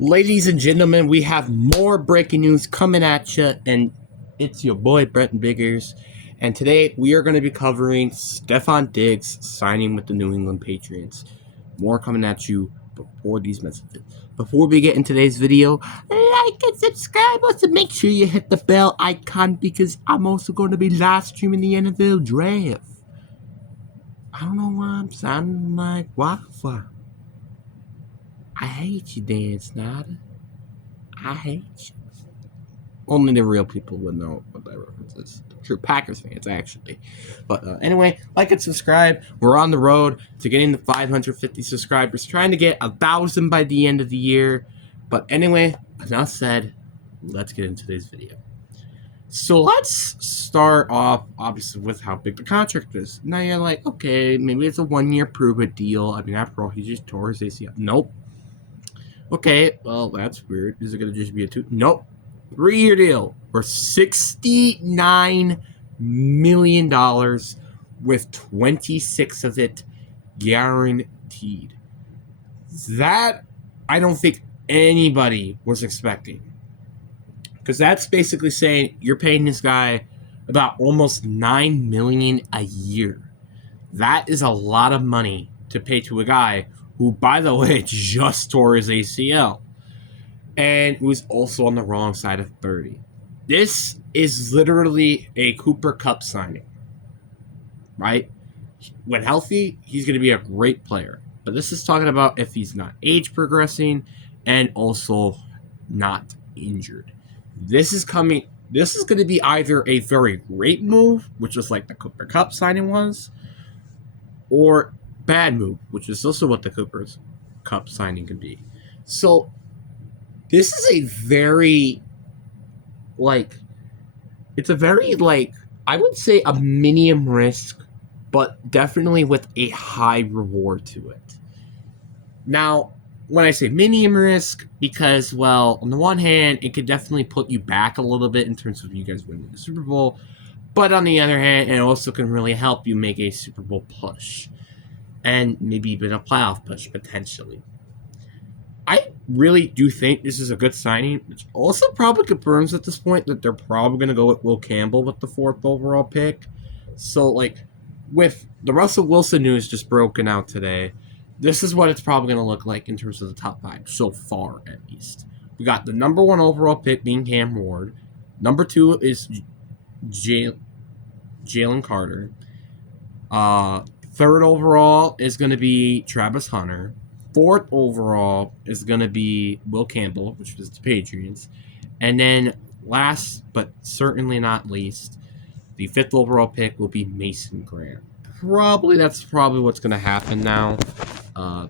Ladies and gentlemen, we have more breaking news coming at you, and it's your boy Brenton Biggers. And today we are going to be covering Stefon Diggs signing with the New England Patriots. More coming at you before these messages. Before we get into today's video, like and subscribe. Also, make sure you hit the bell icon because I'm also going to be live streaming the NFL draft. I don't know why I'm sounding like Wi-Fi. I hate you, Dan Snyder. I hate you. Only the real people would know what that reference is. True Packers fans, actually. But anyway, like and subscribe. We're on the road to getting the 550 subscribers. Trying to get 1,000 by the end of the year. But anyway, enough said. Let's get into today's video. So let's start off, obviously, with how big the contract is. Now you're like, okay, maybe it's a 1-year prove-it deal. I mean, after all, he just tore his ACL. Nope. Okay, well, that's weird. Is it going to just be a 2? Nope. 3-year deal for $69 million with 26 of it guaranteed. That I don't think anybody was expecting. Because that's basically saying you're paying this guy about almost $9 million a year. That is a lot of money to pay to a guy who, by the way, just tore his ACL. And who's also on the wrong side of 30. This is literally a Cooper Kupp signing, right? When healthy, he's going to be a great player. But this is talking about if he's not age progressing and also not injured. This is going to be either a very great move, which is like the Cooper Kupp signing was, or bad move, which is also what the Cooper Kupp signing could be. So this is a very, it's a very, I would say a medium risk, but definitely with a high reward to it. Now, when I say medium risk, because, well, on the one hand, it could definitely put you back a little bit in terms of you guys winning the Super Bowl, but on the other hand, it also can really help you make a Super Bowl push, and maybe even a playoff push, potentially. I really do think this is a good signing, which also probably confirms at this point that they're probably going to go with Will Campbell with the 4th overall pick. So, with the Russell Wilson news just broken out today, this is what it's probably going to look like in terms of the top 5, so far at least. We got the number 1 overall pick being Cam Ward. Number 2 is Jalen Carter. 3rd overall is going to be Travis Hunter. 4th overall is going to be Will Campbell, which is the Patriots. And then last, but certainly not least, the 5th overall pick will be Mason Graham. That's probably what's going to happen now.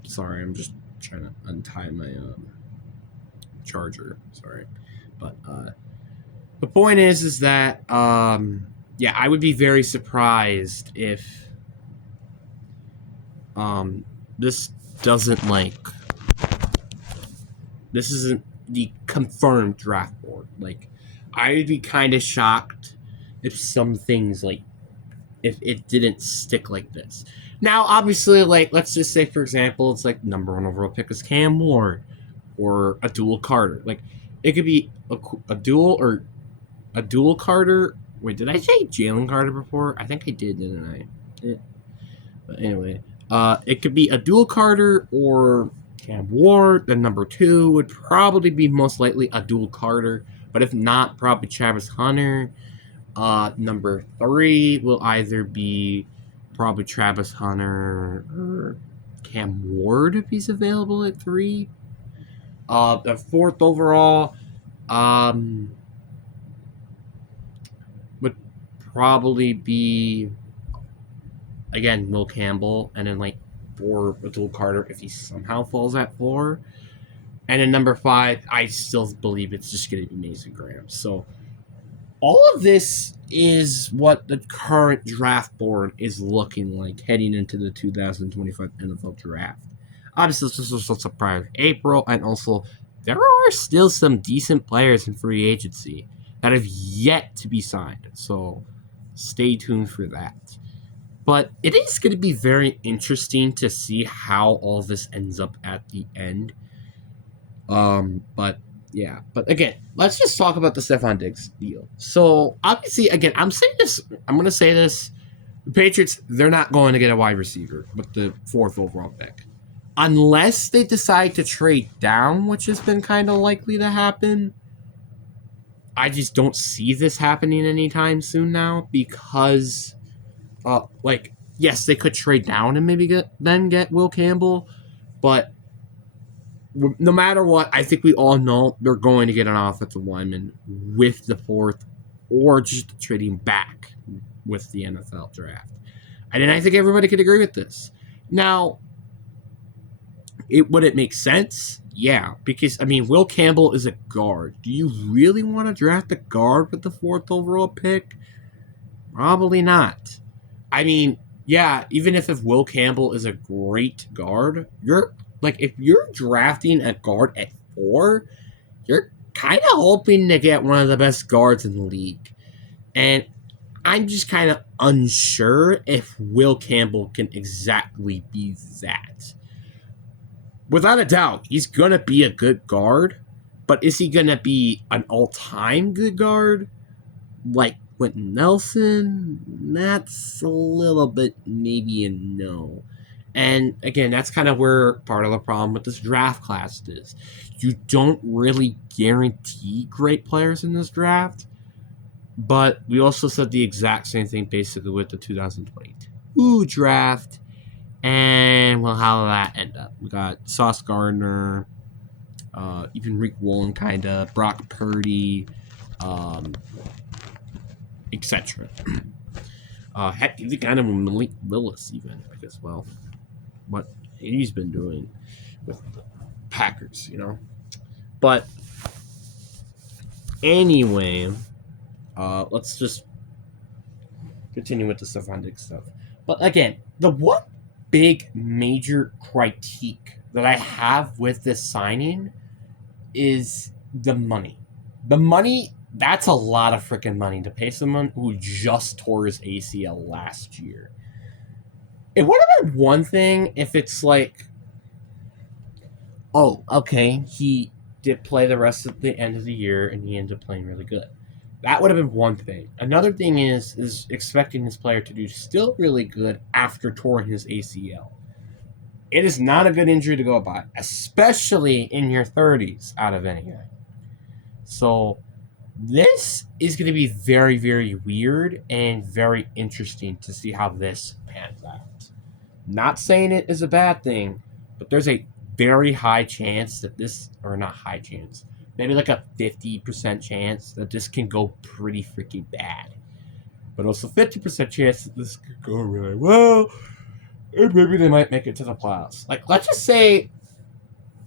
Sorry, I'm just trying to untie my charger. Sorry. But the point is that, yeah, I would be very surprised if this isn't the confirmed draft board. I'd be kind of shocked if some things, if it didn't stick like this. Now, obviously, let's just say, for example, it's number 1 overall pick is Cam Ward or a dual Carter. It could be a dual Carter. Wait, did I say Jalen Carter before? I think I did, didn't I? Yeah. But anyway, it could be a dual Carter or Cam Ward. Then number 2 would probably be most likely a dual Carter. But if not, probably Travis Hunter. Number 3 will either be probably Travis Hunter or Cam Ward if he's available at 3. The 4th overall would probably be, again, Will Campbell, and then 4 Abdul Carter if he somehow falls at 4. And then number 5, I still believe it's just going to be Mason Graham. So all of this is what the current draft board is looking like heading into the 2025 NFL draft. Obviously, this was a surprise April, and also there are still some decent players in free agency that have yet to be signed. So stay tuned for that. But it is going to be very interesting to see how all this ends up at the end. But yeah, but again, let's just talk about the Stephon Diggs deal. So obviously, again, I'm saying this. I'm going to say this: the Patriots, they're not going to get a wide receiver with the 4th overall pick, unless they decide to trade down, which has been kind of likely to happen. I just don't see this happening anytime soon now because, yes, they could trade down and maybe get Will Campbell, but no matter what, I think we all know they're going to get an offensive lineman with the 4th or just trading back with the NFL draft. And I think everybody could agree with this. Now, would it make sense? Yeah, because, I mean, Will Campbell is a guard. Do you really want to draft a guard with the 4th overall pick? Probably not. I mean, yeah, even if Will Campbell is a great guard, if you're drafting a guard at 4, you're kind of hoping to get one of the best guards in the league. And I'm just kind of unsure if Will Campbell can exactly be that. Without a doubt, he's going to be a good guard, but is he going to be an all-time good guard? Like Quentin Nelson? That's a little bit maybe a no. And again, that's kind of where part of the problem with this draft class is. You don't really guarantee great players in this draft, but we also said the exact same thing basically with the 2022 draft. And, well, how did that end up? We got Sauce Gardner, even Rick Woolen, kind of, Brock Purdy, etc. Heck, even kind of Malik Willis, even, as well. What he's been doing with the Packers, But anyway, let's just continue with the Stephon Diggs stuff. But again, the one big major critique that I have with this signing is the money. The money, that's a lot of freaking money to pay someone who just tore his ACL last year. It would have been one thing if it's like, oh, okay, he did play the rest of the end of the year and he ended up playing really good. That would have been one thing. Another thing is expecting this player to do still really good after touring his ACL. It is not a good injury to go by, especially in your 30s out of anything. So this is going to be very, very weird and very interesting to see how this pans out. Not saying it is a bad thing, but there's a very high chance that this, or not high chance, maybe like a 50% chance that this can go pretty freaking bad. But also 50% chance that this could go really well, and maybe they might make it to the playoffs. Let's just say,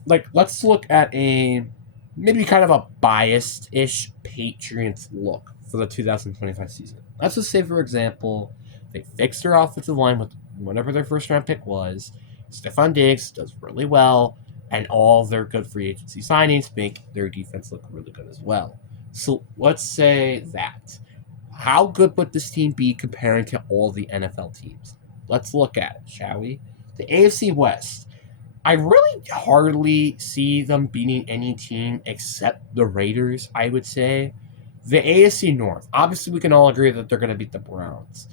let's look at a maybe kind of a biased-ish Patriots look for the 2025 season. Let's just say, for example, they fixed their offensive line with whatever their first-round pick was. Stephon Diggs does really well, and all their good free agency signings make their defense look really good as well. So let's say that. How good would this team be comparing to all the NFL teams? Let's look at it, shall we? The AFC West. I really hardly see them beating any team except the Raiders, I would say. The AFC North. Obviously, we can all agree that they're going to beat the Browns.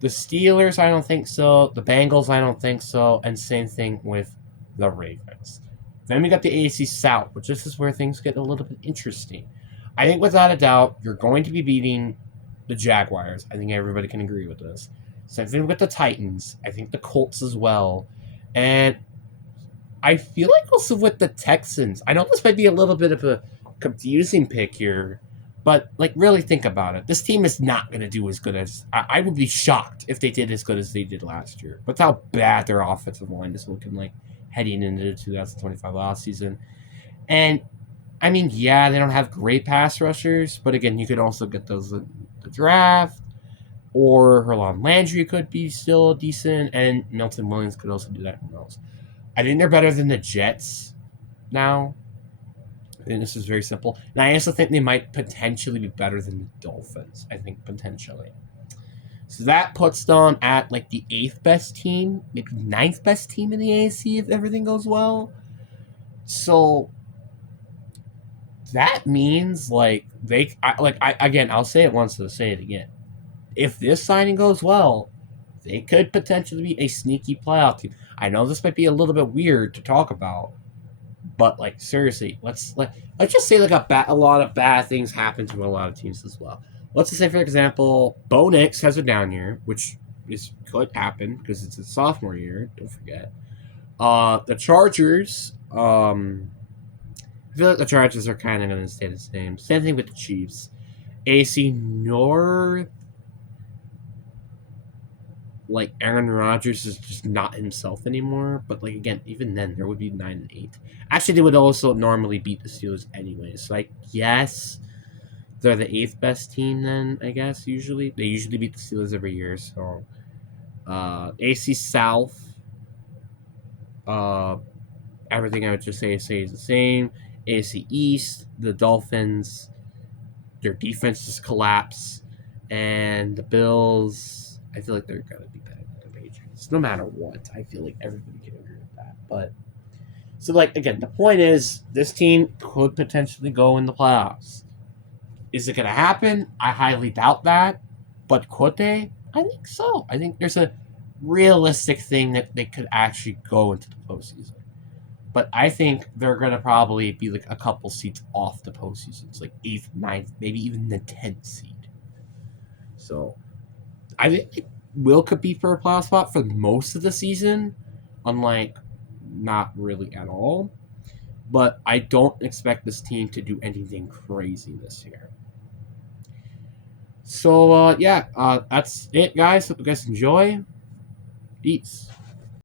The Steelers, I don't think so. The Bengals, I don't think so. And same thing with the Ravens. Then we got the AFC South, which this is where things get a little bit interesting. I think without a doubt, you're going to be beating the Jaguars. I think everybody can agree with this. Same thing with the Titans. I think the Colts as well. And I feel like also with the Texans. I know this might be a little bit of a confusing pick here, but really think about it. This team is not going to do as good as... I would be shocked if they did as good as they did last year. But how bad their offensive line is looking heading into the 2025 offseason. And, I mean, yeah, they don't have great pass rushers, but again, you could also get those in the draft. Or Herlon Landry could be still decent, and Milton Williams could also do that. Who knows? I think they're better than the Jets now. I think this is very simple. And I also think they might potentially be better than the Dolphins. I think potentially. So that puts them at the 8th best team, maybe 9th best team in the AFC if everything goes well. So that means like again, I'll say it once, I'll say it again. If this signing goes well, they could potentially be a sneaky playoff team. I know this might be a little bit weird to talk about, but like seriously, let's just say like a lot of bad things happen to a lot of teams as well. Let's just say, for example, Bo Nix has a down year, which could happen because it's a sophomore year. Don't forget. The Chargers. I feel like the Chargers are kind of going to stay the same. Same thing with the Chiefs. AC North, like Aaron Rodgers is just not himself anymore. But like again, even then, there would be 9-8. Actually, they would also normally beat the Steelers anyway. So I guess they're the eighth best team. Then I guess they usually beat the Steelers every year. So AC South, uh, everything I would just say is the same. AC East, the Dolphins, their defense just collapse, and the Bills. I feel like they're gonna be better than the Patriots, no matter what. I feel like everybody can agree with that. But so, like again, the point is, this team could potentially go in the playoffs. Is it gonna happen? I highly doubt that. But could they? I think so. I think there's a realistic thing that they could actually go into the postseason. But I think they're gonna probably be like a couple seats off the postseason. It's like eighth, ninth, maybe even the 10th seed. So I think it will compete for a playoff spot for most of the season, unlike not really at all. But I don't expect this team to do anything crazy this year. So yeah, that's it, guys. Hope you guys enjoy. Peace.